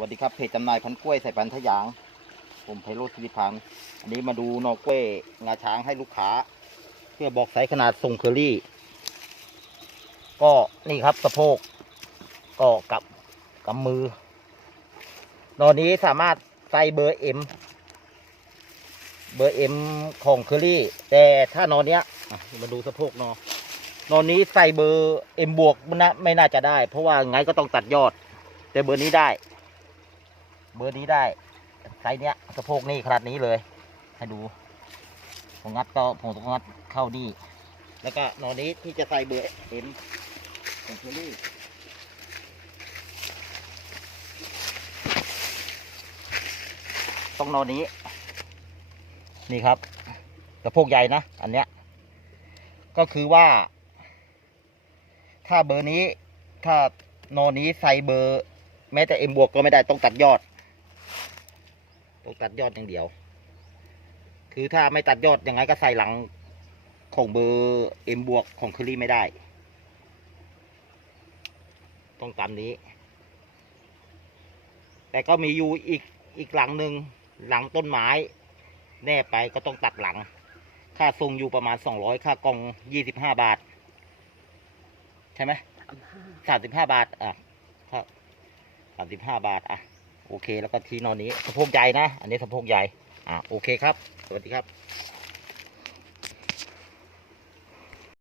วัสดีครับเพจจำหน่ายพันกล้วยใส่พันธุ์ทะยาง ผมไพโรจน์สิริพันธ์อันนี้มาดูนอกล้วยงาช้างให้ลูกค้า เพื่อบอกไซส์ขนาดทรงเคอรี่ ก็นี่ครับสะโพก ก็กับกำมือนอนนี้สามารถใส่เบอร์เอ็มเบอร์เอ็มของเคอรี่ แต่ถ้านอนเนี้ยมาดูสะโพกนอนอนนี้ใส่เบอร์เอ็มบวกมันนะไม่น่าจะได้ เพราะว่าไงก็ต้องตัดยอด แต่เบอร์นี้ได้ เบอร์นี้ได้ไซส์เนี้ยสะโพกนี่ขนาดนี้เลย ให้ดูผมงัดก็ผมต้องงัดเข้านี่แล้วก็นอนนี้ที่จะใส่เบอร์เอ็มของเคอรี่ต้องนอนนี้ นี่ครับสะโพกใหญ่นะ อันเนี้ย ก็คือว่า ถ้าเบอร์นี้ ถ้านอนนี้ใส่เบอร์ แม้แต่เอ็มบวกก็ไม่ได้ต้องตัดยอด ต้องตัดยอดอย่างเดียว คือถ้าไม่ตัดยอดยังไงก็ใส่หลังของเบอร์เอ็มบวกของเคอรี่ไม่ได้ ต้องตามนี้ แต่ก็มีอยู่อีกอีกหลังหนึ่งหลังต้นไม้ แน่ไปก็ต้องตัดหลัง ค่าทรงอยู่ประมาณสองร้อยค่ากล่องยี่สิบห้าบาท ใช่ไหมสามสิบห้าบาท อะครับสามสิบห้าบาท อะ โอเคแล้วก็ที่นอนนี้สะโพกใหญ่นะ อันนี้สะโพกใหญ่อะโอเคครับ สวัสดีครับ